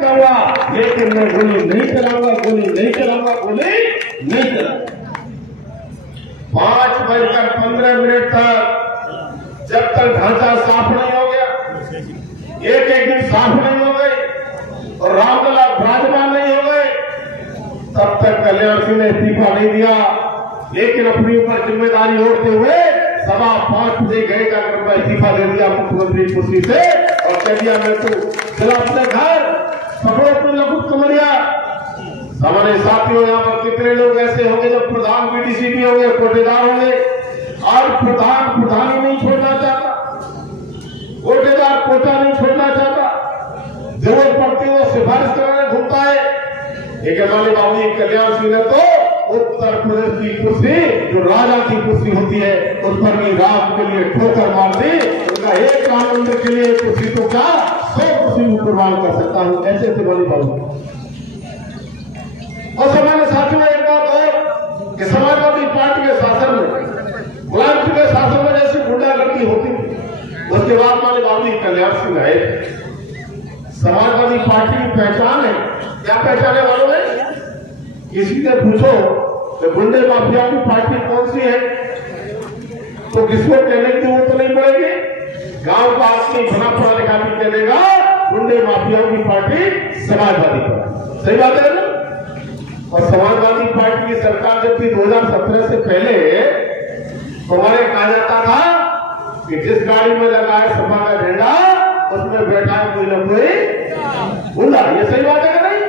लेकिन मैं गोली नहीं चलाऊंगा, गोली नहीं चलाऊंगा, गोली नहीं चलाऊंगा। 5:15 तक जब तक ढांचा साफ नहीं हो गया, एक दिन साफ नहीं हो गई और रामलला विराजमान नहीं हो गए, तब तक कल्याण सिंह ने इस्तीफा नहीं दिया। लेकिन अपने ऊपर जिम्मेदारी ओढ़ते हुए 5:15 बजे गए जाकर मैं इस्तीफा दे दिया मुख्यमंत्री कुर्सी से और कह दिया मैं तो चला अपने घर पकड़ो अपने लघुत कमरिया। हमारे साथियों यहाँ पर कितने लोग ऐसे होंगे जो प्रधान बीडीसीपी होंगे, कोटेदार होंगे और प्रधान नहीं छोड़ना चाहता, कोटेदार कोटा नहीं छोड़ना चाहता, जरूरत पड़ती है वो सिफारिश कराने घूमता है। एक हमारे बाबू कल्याण सिंह ने तो उत्तर प्रदेश की कुर्सी जो राजा की कुर्सी होती है उस पर भी राम के लिए ठोकर मार दी। उनका एक राम मंदिर के लिए कुर्सी तो क्या 100 कुर्सी कुर्बान कर सकता हूं, ऐसे थे वाली बाबू। और हमारे साथियों एक बात और कि समाजवादी पार्टी के शासन में, मुलायम सिंह के शासन में जैसे गुंडागर्दी होती थी, उसके बाद हमारे बाबू कल्याण सिंह आए। समाजवादी पार्टी की पहचान है, क्या पहचाने वालों है? किसी से पूछो कि गुंडे माफिया की पार्टी कौन सी है तो किसको कहने की जरूरत नहीं पड़ेगी। गांव का आदमी बना पढ़ा लिखा भी कह देगा गुंडे माफियाओं की पार्टी समाजवादी पार्टी। सही बात है ना? और समाजवादी पार्टी की सरकार जब थी 2017 से पहले तो हमारे कहा जाता था कि जिस गाड़ी में लगा है सपा का झंडा उसमें बैठा है कोई न कोई गुंडा। ये सही बात है कि नहीं?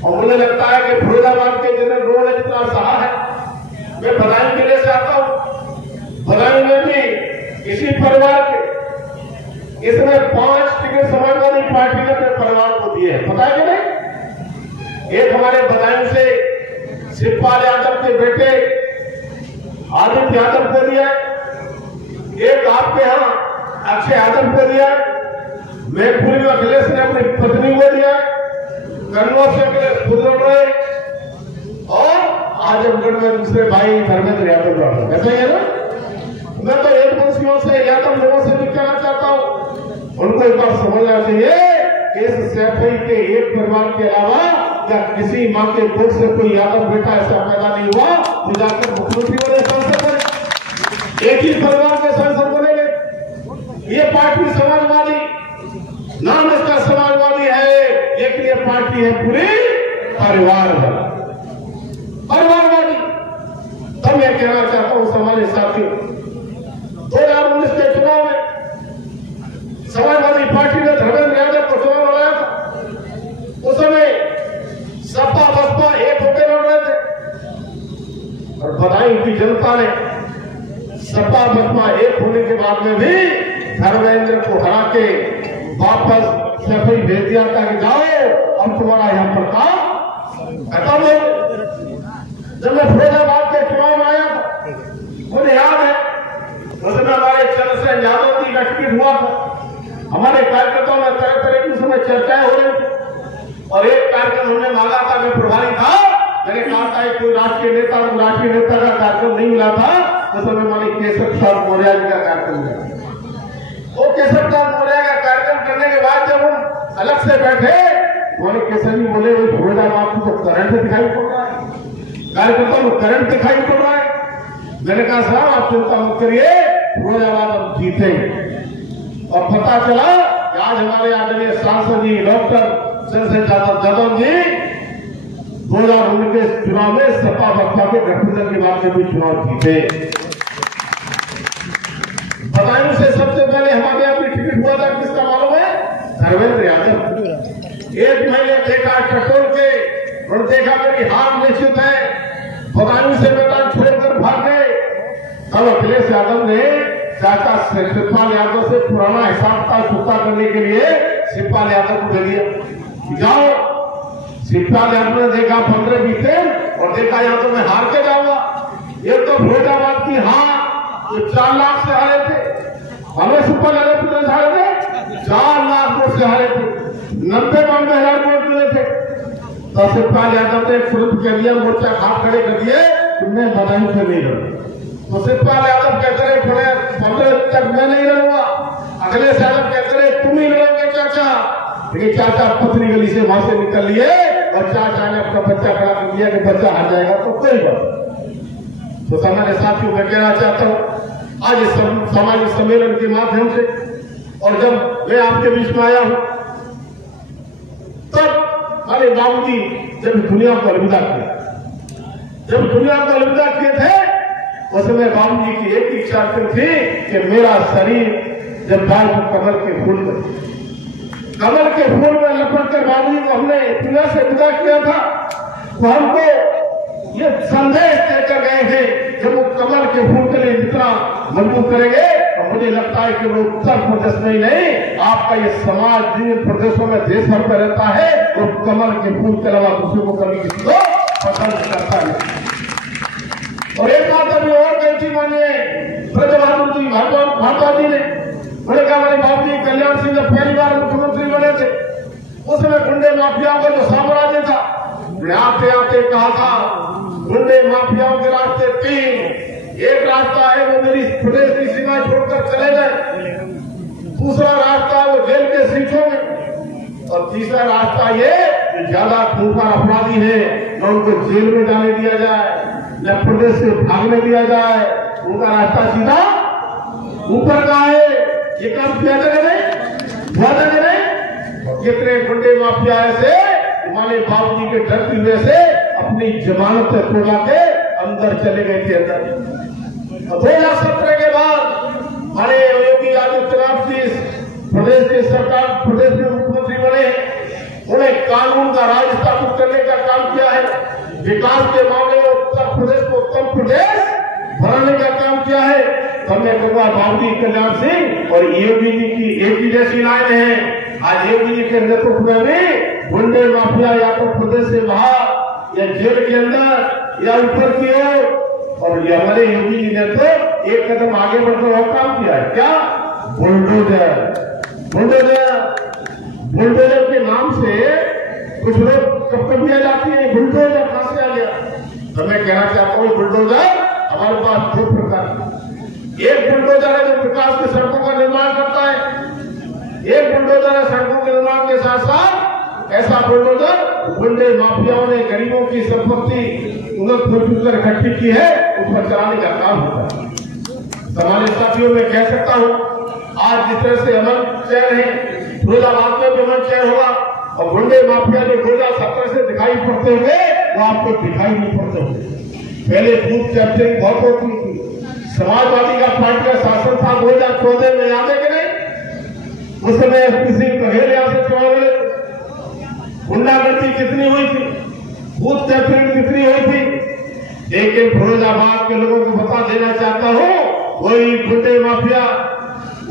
और मुझे लगता है कि फिरोजाबाद के जनरल रोड इतना सहा है। मैं बदायूं जिले से आता हूं, बदायूं में भी इसी परिवार के इसमें 5 टिकट समाजवादी पार्टी ने अपने परिवार को दिए हैं, पता है कि नहीं? एक हमारे बदायूं से शिवपाल यादव के बेटे आदित्य यादव को दिया, एक आपके यहाँ अक्षय यादव को दिया, मैनपुरी में अखिलेश ने अपनी पत्नी को दिया, कन्नौज से अखिलेश खुद लड़ रहे और आजमगढ़ में दूसरे भाई धर्मेंद्र यादव लड़ रहे। ऐसा ही है ना? मैं तो एक वंशियों से यादव लोगों से भी कहना चाहता हूं, उनको एक बार समझना चाहिए कि इस सैफई के एक परिवार के अलावा या किसी मां के गोद से कोई यादव बेटा ऐसा पैदा नहीं हुआ जो जाकर मुख्यमंत्री बने, सांसद बने, एक ही परिवार के सांसद बनेंगे। ये पार्टी समाजवादी, नाम इसका समाजवादी है, लेकिन ये पार्टी है पूरी परिवारवादी। तब मैं कहना चाहता हूं हमारे साथियों, 2019 के चुनाव में समाजवादी पार्टी ने धर्मेंद्र यादव को चुनाव लड़ाया था। उस समय सपा बसपा एक होकर लड़ रहे थे और बदायूं की जनता ने सपा बसपा एक होने के बाद में भी धर्मेंद्र को हरा के वापस सफाई भेज दिया था कि जाओ अब तुम्हारा यहां पर काम खत्म हो। जब मैं फिरोजाबाद के चुनाव में आया था, मुझे याद है उसमें हमारे चंद्रसेन यादव की गठबंधन हुआ था। हमारे कार्यकर्ताओं में तरह तरह की उसमें चर्चाएं हो रही थी और एक कार्यक्रम हमने मांगा था, मैं प्रभारी था, मैंने कहा था कोई राष्ट्रीय नेता का कार्यक्रम नहीं मिला था। उस समय हमारे केशव प्रसाद मौर्य जी का कार्यक्रम मिला। वो केशव प्रसाद मौर्य का कार्यक्रम करने के बाद जब हम अलग से बैठे, उन्होंने केशव जी बोले फिरोजाबाद को तो करंट दिखाई पड़ रहा है, कार्यकर्ताओं को करंट दिखाई पड़ रहा है। मैंने कहा साहब आप चिंता मत करिए, फिरोजाबाद हम जीतेंगे। और पता चला कि आज हमारे आदरणीय सांसद जी डॉक्टर चंद्रशेखर यादव जी 2019 के चुनाव में सपा बसपा के गठबंधन के बाद में भी चुनाव जीते। बदायूं से सबसे पहले हमारे यहाँ भी टिकट हुआ था, किसका मालूम है? धर्मेंद्र यादव। एक महीने देखा टटोल के और देखा मेरी हार निश्चित है, बदायूं से मैदान छोड़कर भाग गए। तब अखिलेश यादव ने चाचा शिवपाल यादव से पुराना हिसाब का चुकता करने के लिए शिवपाल यादव को दे दिया, जाओ। शिवपाल यादव ने देखा 15 बीते और देखा या तो मैं हार के जाऊंगा। ये तो फिरोजाबाद की हार जो 4 लाख से हारे थे, हमें शिवपाल यादव कितने से हारे थे? 4 लाख वोट से हारे थे, 90-92 वोट मिले थे। तो शिवपाल यादव ने तुरंत कह दिया, मोर्चा हाथ खड़े कर दिए, तुमने बदायूं से नहीं लड़ा। तो शिवपाल यादव कहते रहे 15 तक मैं नहीं लड़ूंगा, अखिलेश यादव कहते रहे तुम ही लड़ोगे चाचा। लेकिन चाचा पथरी गली से वहां से निकल लिए और चाचा ने अपना बच्चा खड़ा कर दिया कि बच्चा हार जाएगा तो कोई बात। तो हमारे साथियों मैं कहना चाहता हूं आज इस सामाजिक सम्मेलन के माध्यम से, और जब मैं आपके बीच में आया हूं तब हमारे बाबूजी जब दुनिया को अलविदा किया, जब दुनिया को अलविदा किए थे उस समय बाबूजी की एक इच्छा थी कि मेरा शरीर जब बाल को कमल के फूल में लपट कर बाबूजी को हमने दुनिया से विदा किया था, तो हमको ये संदेश देकर गए थे जब वो कमल के फूल के लिए जितना मजबूत करेंगे, और मुझे लगता है कि वो उत्तर प्रदेश में ही नहीं, आपका ये समाज जिन प्रदेशों में देश भर में रहता है वो कमल के फूल के अलावा दूसरे को कभी किसी को पसंद करता है। और एक बात अभी और कही थी मानिए ब्रज बहादुर जी भाजपा जी ने, मैंने कहा हमारे बाबू जी कल्याण सिंह जब पहली बार मुख्यमंत्री बने थे उस समय गुंडे माफियाओं का जो साम्राज्य था, आते आते कहा था गुंडे माफियाओं के रास्ते तीन, एक रास्ता है वो मेरी प्रदेश की सीमा छोड़कर चले गए, दूसरा रास्ता है वो जेल के सीटों में, और तीसरा रास्ता ये ज्यादा खूंखार अपराधी है न उनको जेल में जाने दिया जाए न प्रदेश से भागने दिया जाए, उनका रास्ता सीधा ऊपर का है। ये काम किया जाएगा नहीं, कितने गुंडे माफिया ऐसे हमारे बाबू जी के डर की वजह से अपनी जमानत तोड़ा के अंदर चले गए थे। अंदर 2017 के बाद हमारे योगी आदित्यनाथ जी प्रदेश की सरकार, प्रदेश में मुख्यमंत्री बने, उन्हें कानून का राज स्थापित करने का काम किया है, विकास के मामले में उत्तर प्रदेश को उत्तम प्रदेश बनाने का काम किया है। तो मैं कहूँगा बाबूजी कल्याण सिंह और योगी जी की एक ही जैसी लाइन है। आज योगी जी के नेतृत्व में भी गुंडे माफिया या तो प्रदेश से बाहर या जेल के अंदर या ऊपर की ओर, और ये हमारे योगी जी ने तो एक कदम आगे बढ़कर और काम किया है। क्या? बुलडोजर के नाम से कुछ लोग कपकपिया जाती है, बुलडोजर कहां से आ गया? तो मैं कहना चाहता हूँ बुलडोजर हमारे पास दो प्रकार, एक बुलडोजर है जो विकास के सड़कों का निर्माण करता है, एक बुलडोजर है सड़कों के निर्माण के साथ साथ ऐसा बुलडोजर गुंडे माफियाओं ने गरीबों की संपत्ति उलट कर इकट्ठी की है उस पर चलाने का काम होता है। हमारे साथियों में कह सकता हूँ आज जिस तरह से अमन चैन है, फिरोजाबाद में भी अमन चैन होगा, और गुंडे माफिया जो 2017 से दिखाई पड़ते होंगे वो आपको दिखाई नहीं पड़ते होंगे। पहले बूथ कैप्चरिंग बहुत होती थी, समाजवादी का पार्टी का शासन था 2014 में, याद है कि नहीं? उस समय एसपी सिंह बघेल यहां से चुनाव लड़े, गुंडागर्दी कितनी हुई थी, बूथ कैप्चरिंग कितनी हुई थी, लेकिन फिरोजाबाद के लोगों को बता देना चाहता हूं वही गुंडे माफिया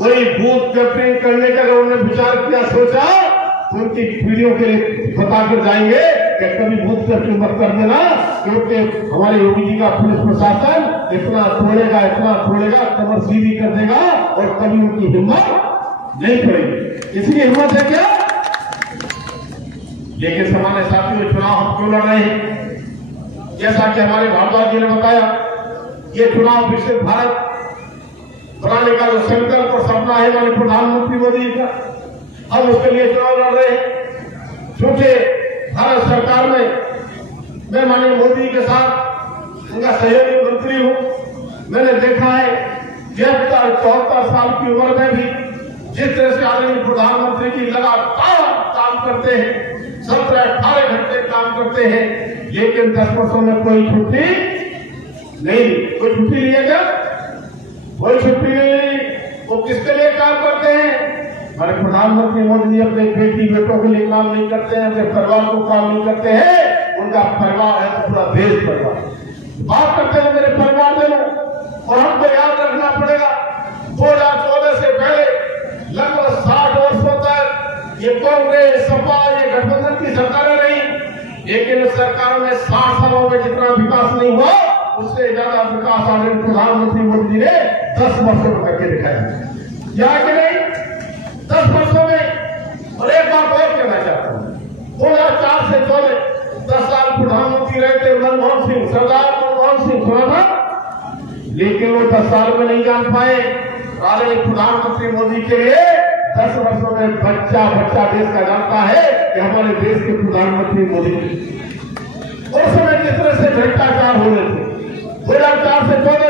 वही बूथ कैप्चरिंग करने का अगर उन्होंने विचार किया, सोचा तो उनकी पीढ़ियों के लिए बता कर जाएंगे कि कभी बूथ कैप्चरिंग मत कर देना, क्योंकि हमारे योगी जी का पुलिस प्रशासन इतना तोड़ेगा कमर सीधी कर देगा और कभी उनकी हिम्मत नहीं पड़ेगी। इसकी हिम्मत है क्या? लेकिन हमारे साथियों चुनाव हम क्यों लड़ रहे हैं? जैसा कि हमारे भारद्वाज जी ने बताया, ये चुनाव विकसित भारत बनाने का जो संकल्प और सपना है हमारे प्रधानमंत्री मोदी का, हम उसके लिए चुनाव लड़ रहे हैं। क्योंकि भारत सरकार में मैं माननीय मोदी के साथ उनका सहयोगी मंत्री हूं, मैंने देखा है 74 साल की उम्र में भी जिस तरह से आदरणीय प्रधानमंत्री की लगातार काम करते हैं, 17-18 घंटे काम करते हैं, लेकिन 10 वर्षों में कोई छुट्टी नहीं, कोई छुट्टी लिया क्या? कोई छुट्टी नहीं। वो किसके लिए काम करते हैं? हमारे प्रधानमंत्री मोदी जी अपने बेटी बेटों के लिए काम नहीं करते हैं, अपने परिवार को काम नहीं करते हैं, उनका परिवार है तो पूरा देश परिवार बात करते हैं मेरे परिवार में। और हमको याद रखना पड़ेगा 2014 से पहले लगभग 60 वर्षों तक ये कांग्रेस सपा ये गठबंधन की सरकारें रही, लेकिन इस सरकार में 60 सालों में जितना विकास नहीं हुआ उससे ज्यादा विकास आदरणीय प्रधानमंत्री मोदी जी ने 10 वर्षों में करके दिखाया, क्या कि नहीं? 10 वर्षों में। और एक बात और कहना चाहता हूँ, 2004 से 10 साल प्रधानमंत्री रहे थे मनमोहन सिंह, सरदार मनमोहन सिंह, सुना था? लेकिन वो 10 साल में नहीं जान पाए आदरणीय प्रधानमंत्री मोदी के लिए 10 वर्षों में बच्चा बच्चा देश का जानता है कि हमारे देश के प्रधानमंत्री मोदी उस समय किस तरह से भ्रष्टाचार हो रहे थे। 2004 से 14